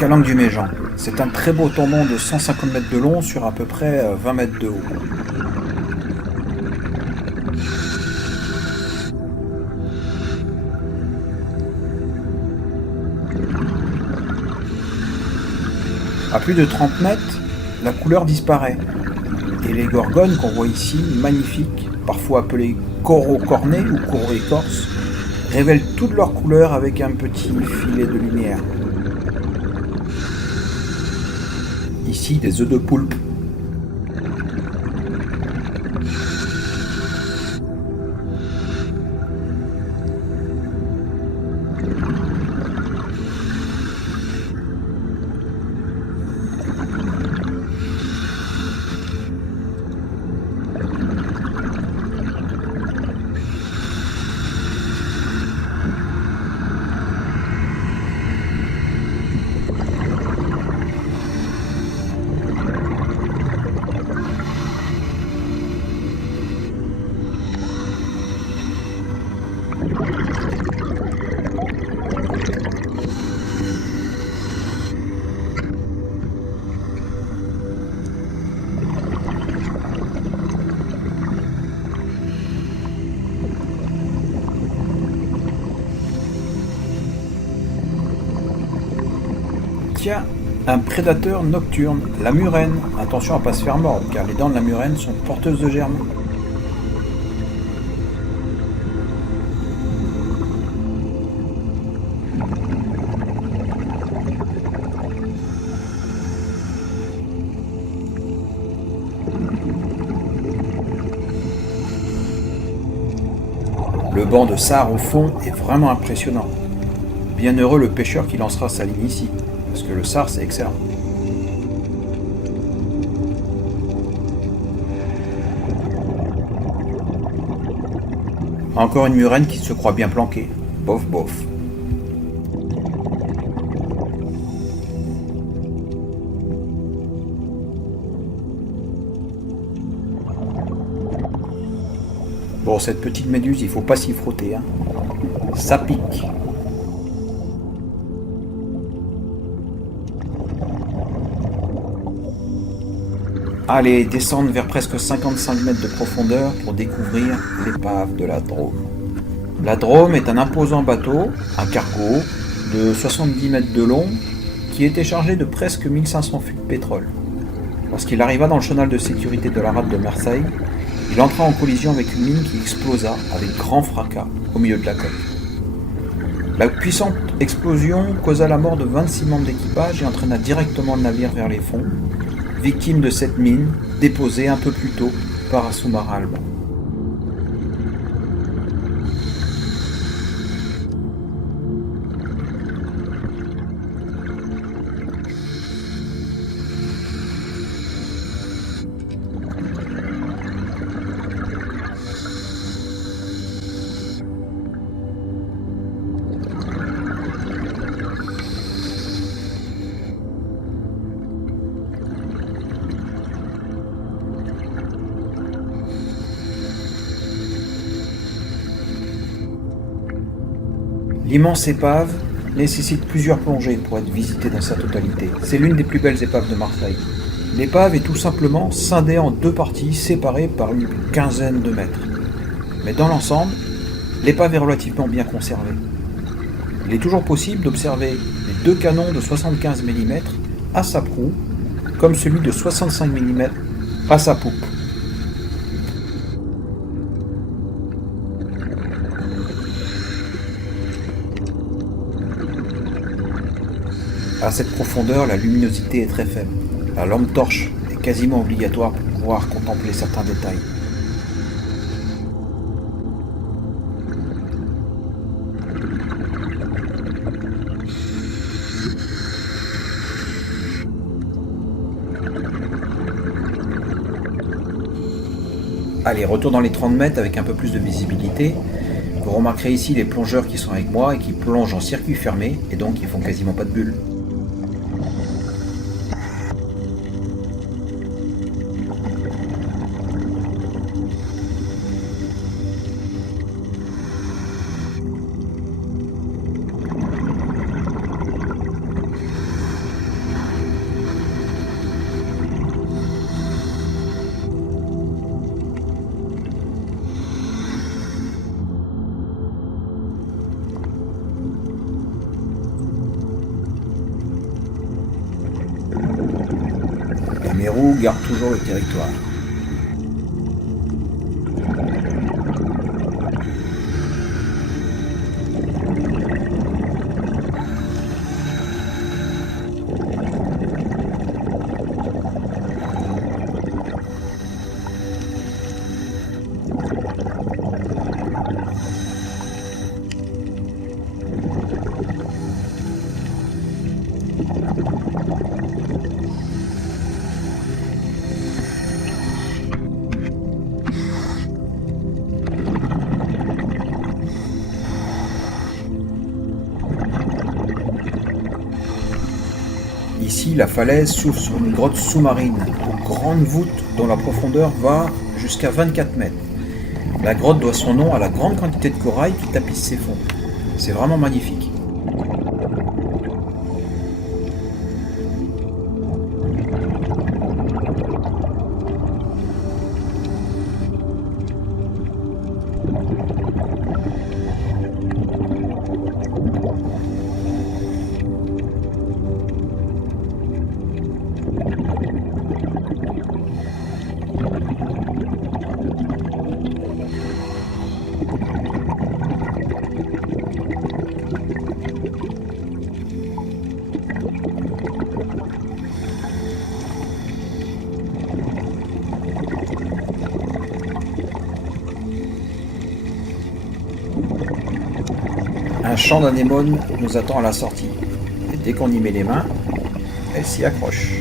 Calanque du Méjean. C'est un très beau tombant de 150 mètres de long sur à peu près 20 mètres de haut. À plus de 30 mètres, la couleur disparaît. Et les gorgones qu'on voit ici, magnifiques, parfois appelées coraux cornés ou coraux écorces, révèlent toute leur couleur avec un petit filet de lumière. Ici, des œufs de poulpe. Tiens, un prédateur nocturne, la murène. Attention à ne pas se faire mordre, car les dents de la murène sont porteuses de germes. Le banc de sard au fond est vraiment impressionnant. Bienheureux le pêcheur qui lancera sa ligne ici, parce que le sard c'est excellent. Encore une murène qui se croit bien planquée. Bof bof. Bon, cette petite méduse, il faut pas s'y frotter, hein. Ça pique. Allez, descendre vers presque 55 mètres de profondeur pour découvrir l'épave de la Drôme. La Drôme est un imposant bateau, un cargo, de 70 mètres de long, qui était chargé de presque 1500 fûts de pétrole. Lorsqu'il arriva dans le chenal de sécurité de la rade de Marseille, il entra en collision avec une mine qui explosa avec grand fracas au milieu de la côte. La puissante explosion causa la mort de 26 membres d'équipage et entraîna directement le navire vers les fonds, victime de cette mine déposée un peu plus tôt par un sous-marin allemand. L'immense épave nécessite plusieurs plongées pour être visitée dans sa totalité. C'est l'une des plus belles épaves de Marseille. L'épave est tout simplement scindée en deux parties séparées par une quinzaine de mètres. Mais dans l'ensemble, l'épave est relativement bien conservée. Il est toujours possible d'observer les deux canons de 75 mm à sa proue, comme celui de 65 mm à sa poupe. À cette profondeur, la luminosité est très faible. La lampe torche est quasiment obligatoire pour pouvoir contempler certains détails. Allez, retour dans les 30 mètres avec un peu plus de visibilité. Vous remarquerez ici les plongeurs qui sont avec moi et qui plongent en circuit fermé et donc ils font quasiment pas de bulles. garde toujours le territoire. Ici, la falaise s'ouvre sur une grotte sous-marine, aux grandes voûtes dont la profondeur va jusqu'à 24 mètres. La grotte doit son nom à la grande quantité de corail qui tapisse ses fonds. C'est vraiment magnifique. Un champ d'anémones nous attend à la sortie. Et dès qu'on y met les mains, elles s'y accrochent.